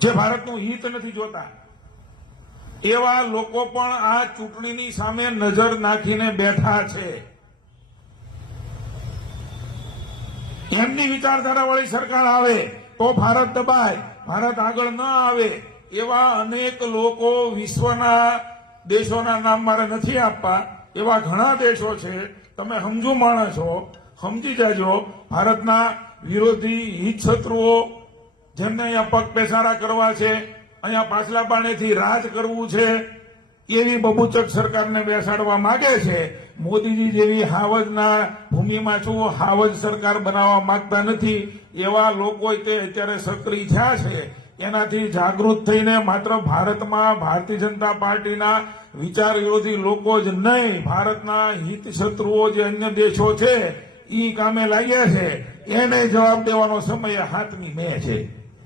જે ભારતનું હિત નથી જોતા એવા લોકો પણ આ ચૂંટણીની સામે નજર નાખીને બેઠા છે. એમની વિચારધારાવાળી સરકાર આવે તો ભારત દબાય, ભારત આગળ ન આવે એવા અનેક લોકો વિશ્વના દેશોના નામ મારે નથી આપવા, એવા ઘણા દેશો છે. તમે સમજુ માણસ છો, સમજી જાજો. ભારતના વિરોધી હિત શત્રુઓ જેમને અહીંયા પગ પેસારા કરવા છે, અહીંયા પાછલા પાણીથી રાજ કરવું છે, એવી બબૂચક સરકારને બેસાડવા માંગે છે. મોદીજી જેવી હાવજના ભૂમિમાં છું હાવજ સરકાર બનાવવા માંગતા નથી એવા લોકો તે અત્યારે સક્રિય થયા છે. એનાથી જાગૃત થઈને માત્ર ભારતમાં ભારતીય જનતા પાર્ટીના વિચાર વિરોધી લોકો જ નહીં, ભારતના હિત શત્રુઓ જે અન્ય દેશો છે એ કામે લાગ્યા છે. એને જવાબ દેવાનો સમય 7મી મે છે.